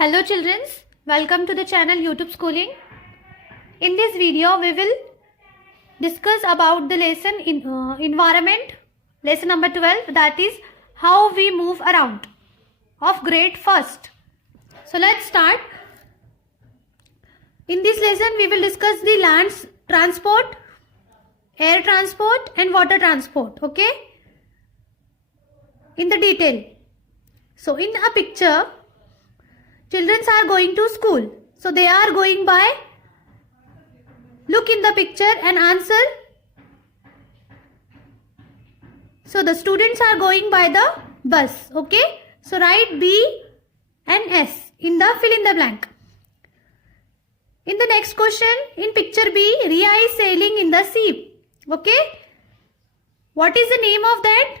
Hello children, welcome to the channel YouTube Schooling. In this video we will discuss about the lesson in environment, lesson number 12, that is how we move around, of grade 1st. So let's start. In this lesson we will discuss the land transport, air transport and water transport, okay, in the detail. So in a picture, children are going to school. So they are going by, look in the picture and answer. So the students are going by the bus. Okay. So write B and S in the fill in the blank. In the next question, in picture B, Riya is sailing in the sea. Okay. What is the name of that?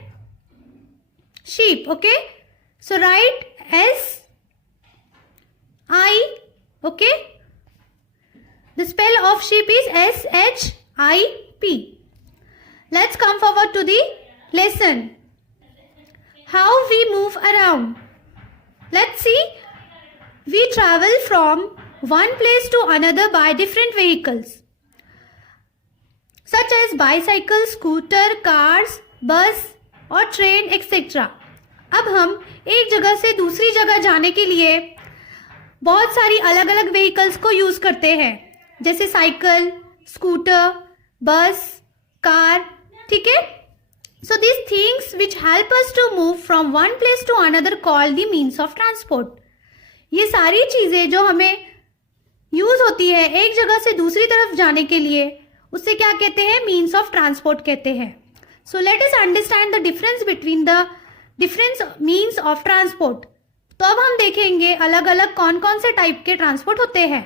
Sheep. Okay. So write S I, okay. The spell of sheep is S-H-I-P. Let's come forward to the lesson. How we move around. Let's see. We travel from one place to another by different vehicles, such as bicycle, scooter, cars, bus और train etc. अब हम एक जगह से दूसरी जगह जाने के लिए बहुत सारी अलग अलग व्हीकल्स को यूज करते हैं, जैसे साइकिल, स्कूटर, बस, कार, ठीक है. So this things which help us to move from one place to another called the means of transport. ये सारी चीजें जो हमें यूज होती है एक जगह से दूसरी तरफ जाने के लिए, उससे क्या कहते हैं? मीन्स ऑफ ट्रांसपोर्ट कहते हैं. So let us understand the difference between the difference means of transport. तो अब हम देखेंगे अलग अलग कौन कौन से टाइप के ट्रांसपोर्ट होते हैं.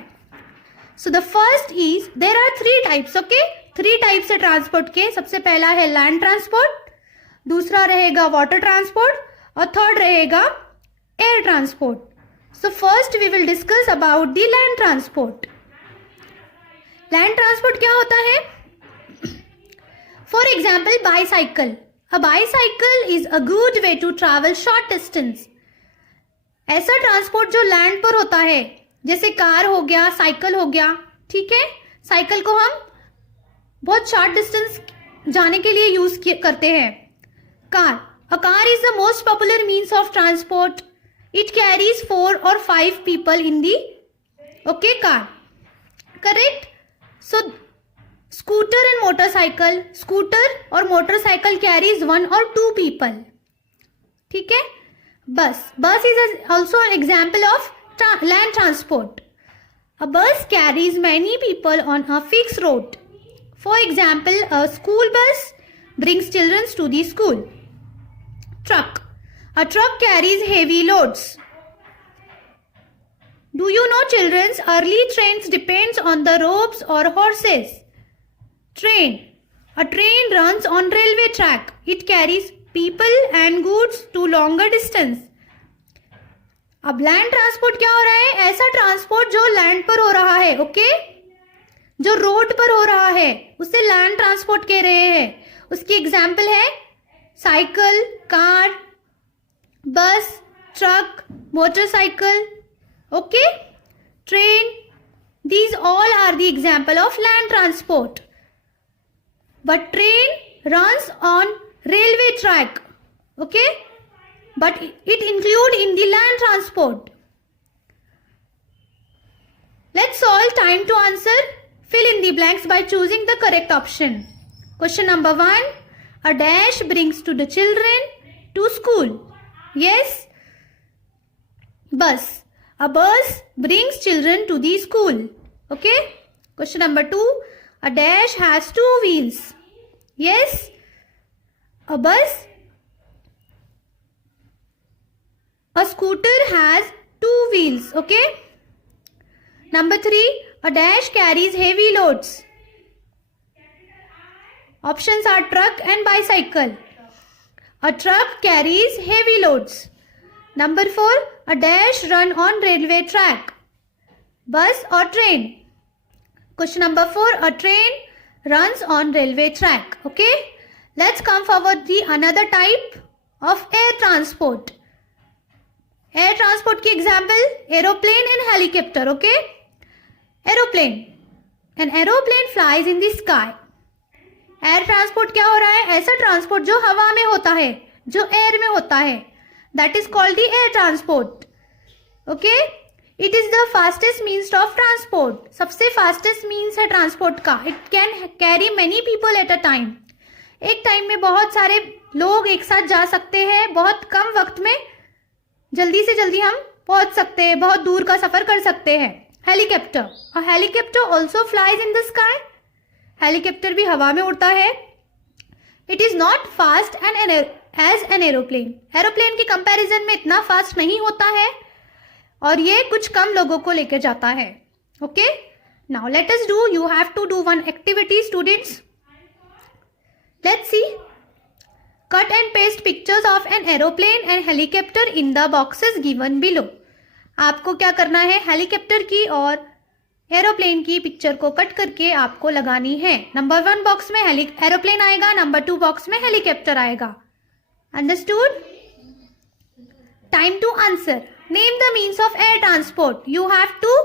So the first is, there are 3 types. Okay, 3 types है ट्रांसपोर्ट के. सबसे पहला है लैंड ट्रांसपोर्ट, दूसरा रहेगा वाटर ट्रांसपोर्ट और थर्ड रहेगा air transport. So first we will discuss about the land transport. Land transport क्या होता है? For example bicycle. A bicycle is a good way to travel short distance. ऐसा transport जो land पर होता है, जैसे कार हो गया, साइकिल हो गया, ठीक है. साइकिल को हम बहुत शॉर्ट डिस्टेंस जाने के लिए यूज करते हैं. Car, a car is the most popular means of transport. It carries 4 or 5 people in the, okay, car, correct. So scooter and motorcycle, scooter और मोटरसाइकिल कैरीज 1 or 2 पीपल, ठीक है. Bus is also an example of land transport. A bus carries many people on a fixed route. For example, a school bus brings children to the school. Truck. A truck carries heavy loads. Do you know, children, early trains depends on the ropes or horses. Train. A train runs on railway track. It carries people and goods to longer distance. अब land transport क्या हो रहा है? ऐसा transport जो land पर हो रहा है, ओके, जो रोड पर हो रहा है, उसे लैंड ट्रांसपोर्ट कह रहे हैं. उसकी एग्जाम्पल है साइकिल, कार, बस, truck, motorcycle, okay, train. These all are the example of land transport. But train runs on railway track, okay, but it include in the land transport. Let's solve time to answer. Fill in the blanks by choosing the correct option. Question number 1, a dash brings to the children to school. Yes, bus. A bus brings children to the school, okay. Question number 2, a dash has 2 wheels. Yes, a bus. A scooter has 2 wheels, okay. Number 3, a dash carries heavy loads. Options are truck and bicycle. A truck carries heavy loads. Number 4, a dash run on railway track. Bus or train. Question number 4, a train runs on railway track, okay. Let's come forward the another type of air transport. Air transport की example aeroplane and helicopter. Okay, aeroplane, an aeroplane flies in the sky. Air transport क्या हो रहा है? ऐसा transport जो हवा में होता है, जो एयर में होता है, that is called the air transport. Okay, it is the fastest means of transport. सबसे फास्टेस्ट मीन्स है ट्रांसपोर्ट का. It can carry many people at a time. एक टाइम में बहुत सारे लोग एक साथ जा सकते हैं. बहुत कम वक्त में जल्दी से जल्दी हम पहुंच सकते हैं, बहुत दूर का सफर कर सकते हैं. हेलीकॉप्टर, और helicopter also flies in the sky. Helicopter भी हवा में उड़ता है. It is not fast and as an aeroplane. Aeroplane के कंपैरिजन में इतना फास्ट नहीं होता है और ये कुछ कम लोगों को लेकर जाता है. Okay, now let us do, you have to do one activity students. Let's see. Cut and paste pictures of an aeroplane and helicopter in the boxes given below. आपको क्या करना है? हेलीकॉप्टर की और एरोप्लेन की पिक्चर को cut करके आपको लगानी है. नंबर 1 बॉक्स में एरोप्लेन आएगा, नंबर 2 बॉक्स में हेलीकॉप्टर आएगा. Understood? Time to answer. Name the means of air transport. You have to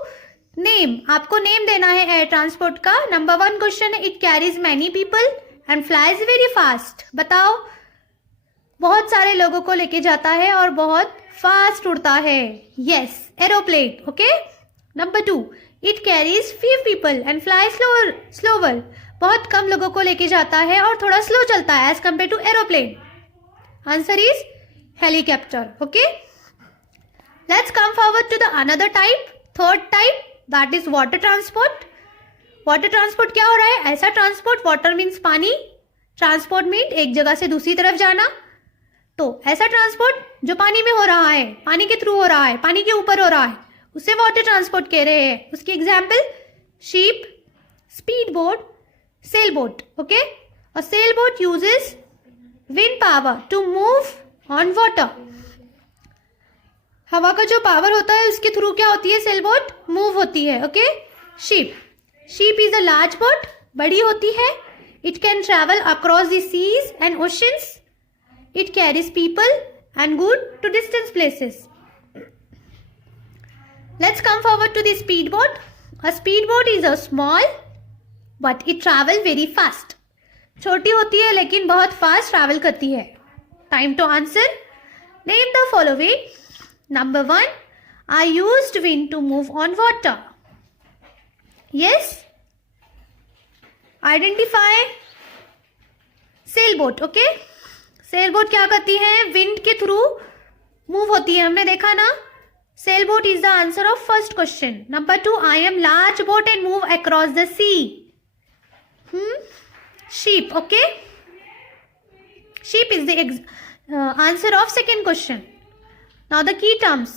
name, आपको नेम देना है एयर ट्रांसपोर्ट का. नंबर 1 क्वेश्चन है, it carries many people and flies very fast. बताओ, बहुत सारे लोगों को लेके जाता है और बहुत फास्ट उड़ता है. Yes, aeroplane. Okay. Number 2, it carries few people and fly slower. बहुत कम लोगों को लेके जाता है और थोड़ा स्लो चलता है as compare to aeroplane. Answer is helicopter. Okay, let's come forward to the another type, third type, that is water transport. Water transport क्या हो रहा है? ऐसा ट्रांसपोर्ट, वाटर मीन्स पानी, ट्रांसपोर्ट मीन एक जगह से दूसरी तरफ जाना. तो ऐसा ट्रांसपोर्ट जो पानी में हो रहा है, पानी के थ्रू हो रहा है, पानी के ऊपर हो रहा है, उसे वाटर ट्रांसपोर्ट कह रहे हैं. उसकी example ship, speed boat, sail boat. Okay, और sail boat uses wind power to move on water. हवा का जो पावर होता है उसके थ्रू क्या होती है? सेल बोट मूव होती है. Okay, ship is a large boat, बड़ी होती है. It can travel across the seas and oceans. It carries people and good to distance places. Let's come forward to the speedboat. A speedboat is a small but it travel very fast. छोटी होती है लेकिन बहुत fast travel करती है. Time to answer. Name the following. Number 1, I used wind to move on water. Yes. Identify sailboat. Okay. Sailboat क्या करती है? Wind के थ्रू मूव होती है. हमने देखा ना. Sailboat is the answer of first question. Number 2, I am large boat and move across the sea. Sheep. Okay. Sheep is the answer of second question. Now the key terms.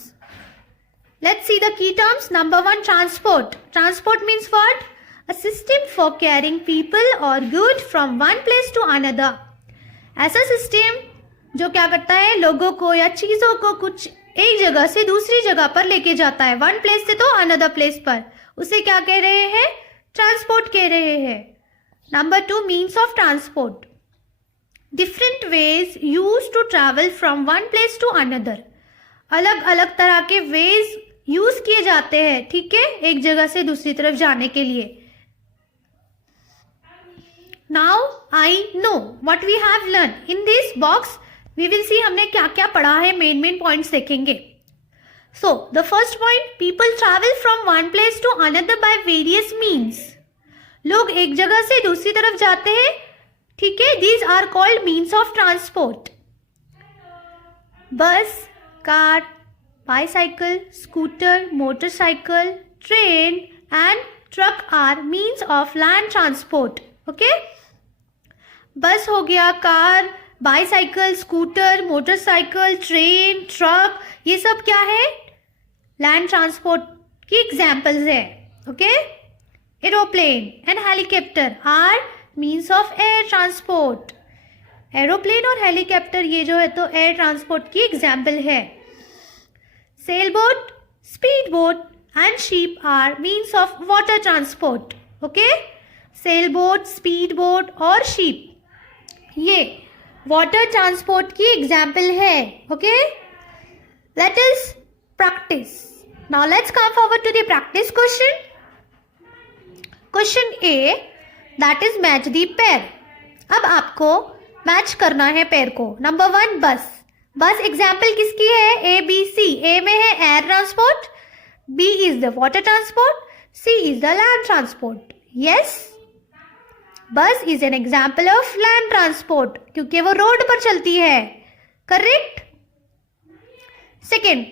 Let's see the key terms. Number 1, transport. Transport means what? A system for carrying people or goods from one place to another. ऐसा system जो क्या करता है? लोगों को या चीजों को कुछ एक जगह से दूसरी जगह पर लेके जाता है. वन प्लेस से तो अनदर प्लेस पर. उसे क्या कह रहे हैं? ट्रांसपोर्ट कह रहे हैं. Number 2, means of transport. Different ways use to travel from one place to another. अलग अलग तरह के वेज यूज किए जाते हैं. ठीक है, एक जगह से दूसरी तरफ जाने के लिए. Now I know what we have learn in this box. We will see हमने क्या क्या पढ़ा है. मेन पॉइंट्स देखेंगे. So the first point, people travel from one place to another by various means. लोग एक जगह से दूसरी तरफ जाते हैं. ठीक है, these are called means of transport. Bus, car, bicycle, scooter, motorcycle, train and truck are means of land transport. Okay, बस हो गया, car, bicycle, scooter, motorcycle, train, truck, ये सब क्या है? लैंड ट्रांसपोर्ट की एग्जाम्पल्स है. Okay, aeroplane and helicopter are means of air transport. Aeroplane और हेलीकॉप्टर ये जो है तो एयर ट्रांसपोर्ट की एग्जाम्पल है. Sail boat, speed boat and ship are means of water transport. Okay, cell boat, speed boat और ship ये water transport की एग्जाम्पल है. Okay, let us practice. Now let's come forward to the practice question. Question A, that is match the pair. अब आपको match करना है pair को. Number 1 बस. बस एग्जाम्पल किसकी है? A B C. ए में है air transport, B is the water transport, C is the land transport. Yes, bus is an example of land transport क्योंकि वो रोड पर चलती है. Correct. Second,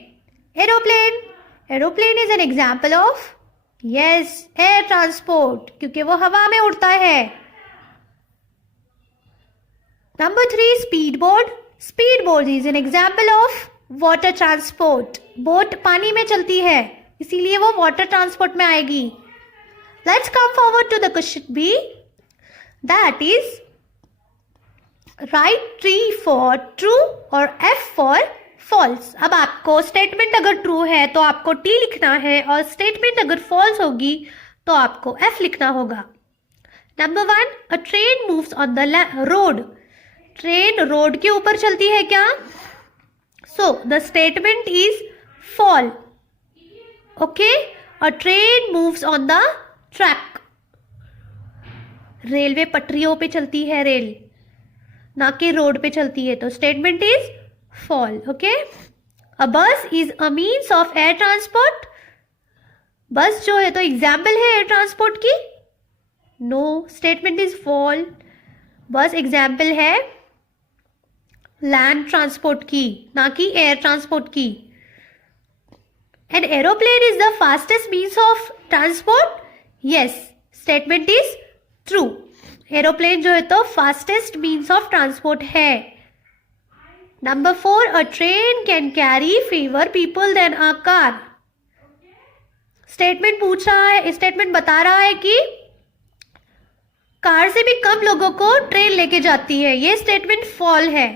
aeroplane. Aeroplane is an example of yes air transport क्योंकि वो हवा में उड़ता है. Number 3, speed boat. Speed boat is an example of water transport. Boat पानी में चलती है इसीलिए वो वाटर ट्रांसपोर्ट में आएगी. Let's come forward to the question B, that is right tree for true और एफ फॉर फॉल्स. अब आपको स्टेटमेंट अगर ट्रू है तो आपको टी लिखना है और स्टेटमेंट अगर फॉल्स होगी तो आपको एफ लिखना होगा. Number 1, a train moves on the road. Train road के ऊपर चलती है क्या? So the statement is false. Okay, a train moves on the track. Railway पटरियों पे चलती है, रेल ना कि रोड पे चलती है, तो statement is false. Okay, a bus is a means of air transport. Bus जो है तो एग्जाम्पल है एयर ट्रांसपोर्ट की. No, statement is false. Bus example है लैंड ट्रांसपोर्ट की, ना कि एयर ट्रांसपोर्ट की. An aeroplane is the fastest means of transport. Yes, statement is true. Aeroplane जो है तो फास्टेस्ट मीन्स ऑफ ट्रांसपोर्ट है. Number 4, a train can carry fewer people than a car. Statement पूछ रहा है, स्टेटमेंट बता रहा है कि कार से भी कम लोगों को ट्रेन लेके जाती है. ये स्टेटमेंट फॉल है.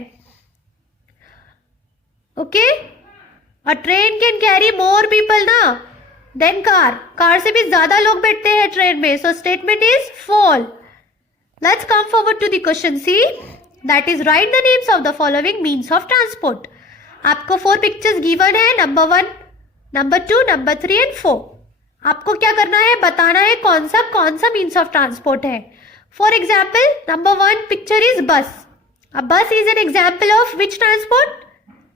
Okay, a train can carry more people ना देन कार. कार से भी ज्यादा लोग बैठते हैं ट्रेन में, so statement is false. Let's come forward to the question C, that is write the names of the following means of transport. आपको 4 pictures given है, नंबर 1, नंबर 2, नंबर 3 एंड 4. आपको क्या करना है? बताना है कौन सा मीन्स ऑफ ट्रांसपोर्ट है. For example, number 1 picture is बस. अब बस is an example of which transport?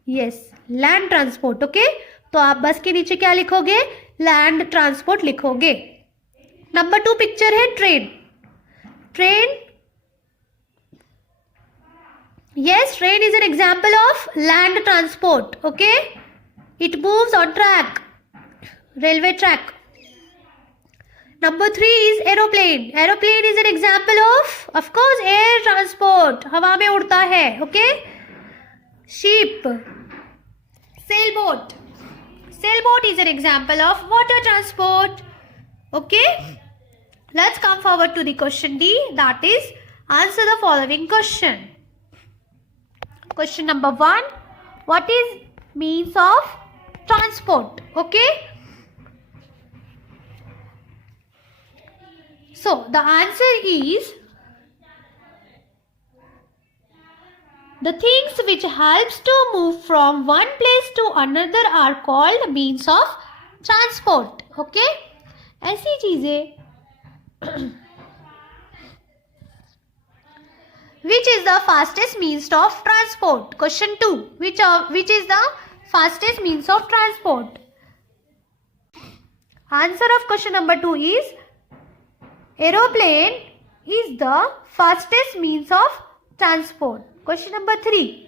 Yes, land transport. Okay, तो आप बस के नीचे क्या लिखोगे? लैंड ट्रांसपोर्ट लिखोगे. नंबर 2 पिक्चर है train. Train, yes, train is an example of land transport. Okay, it moves on track, railway track. Number 3 is aeroplane. Aeroplane is an example of course, air transport. हवा में उड़ता है. Okay, ship, sailboat. Sailboat is an example of water transport. Okay, let's come forward to the question D, that is answer the following question. Question number 1, what is means of transport? Okay, so the answer is the things which helps to move from one place to another are called means of transport. Okay, ऐसी चीजें which is the fastest means of transport? Question 2, which is the fastest means of transport? Answer of question number 2 is aeroplane is the fastest means of transport. Question number 3,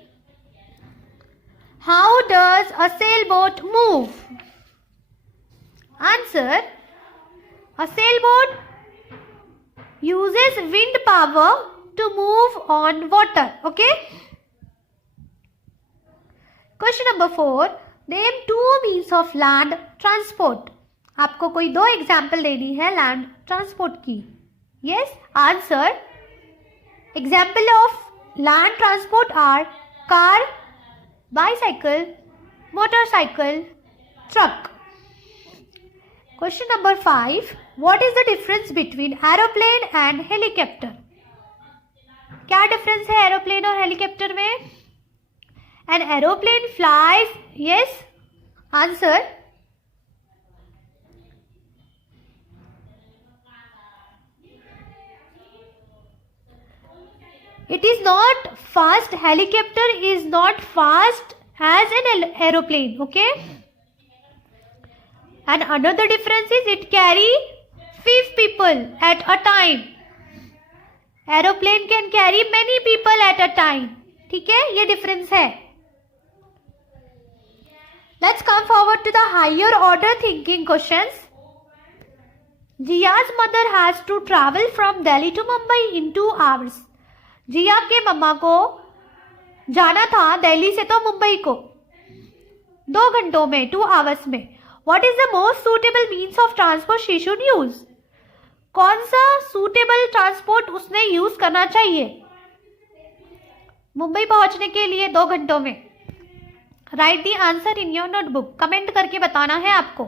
how does a sailboat move? Answer, a sailboat uses wind power to move on water. Okay, question number 4, name 2 means of land transport. आपको कोई 2 example देनी है land transport की. Yes, answer, example of land transport are car, bicycle, motorcycle, truck. Question number 5, what is the difference between aeroplane and helicopter? क्या difference है aeroplane और helicopter में? An aeroplane flies, yes, answer, it is not fast. Helicopter is not fast as an aeroplane. Okay, and another difference is it carry 5 people at a time. Aeroplane can carry many people at a time. ठीक है, ये difference है. Let's come forward to the higher order thinking questions. Jia's mother has to travel from Delhi to Mumbai in 2 hours. जिया के मम्मा को जाना था दिल्ली से तो मुंबई को 2 घंटों में, 2 आवर्स में. What is the most suitable means of transport she should use? कौन सा suitable transport उसने यूज करना चाहिए मुंबई पहुंचने के लिए 2 घंटों में? Right the answer in your notebook. Comment करके बताना है आपको.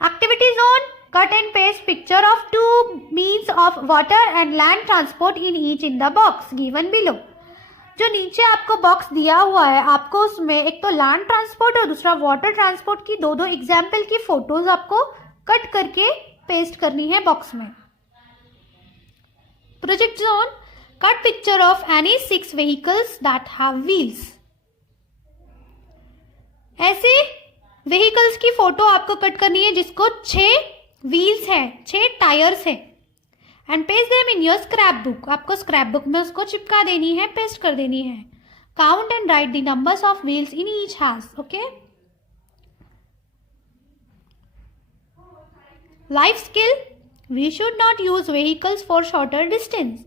Activity zone, cut and paste picture of 2 means of water and land transport in each in the box given below. जो नीचे आपको बॉक्स दिया हुआ है, आपको उसमें एक तो लैंड ट्रांसपोर्ट और दूसरा वाटर ट्रांसपोर्ट की 2 एग्जाम्पल की फोटोज आपको कट करके पेस्ट करनी है बॉक्स में. Project zone, cut picture of any 6 vehicles that have wheels. ऐसे व्हीकल्स की फोटो आपको कट करनी है जिसको 6 व्हील्स है, 6 टायर्स है. And paste them in your scrap book. आपको स्क्रैप बुक में उसको चिपका देनी है, पेस्ट कर देनी है. Count and write the numbers of wheels in each has. Okay. Life skill, we should not use vehicles for shorter distance.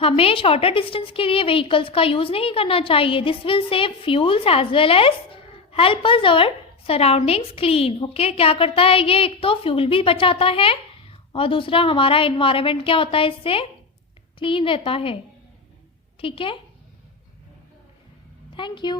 हमें शॉर्टर डिस्टेंस के लिए व्हीकल्स का यूज नहीं करना चाहिए. This will save fuels as well as help us our surroundings clean. Okay, क्या करता है ये? एक तो फ्यूल भी बचाता है और दूसरा हमारा एनवायरनमेंट क्या होता है, इससे क्लीन रहता है. ठीक है, थैंक यू.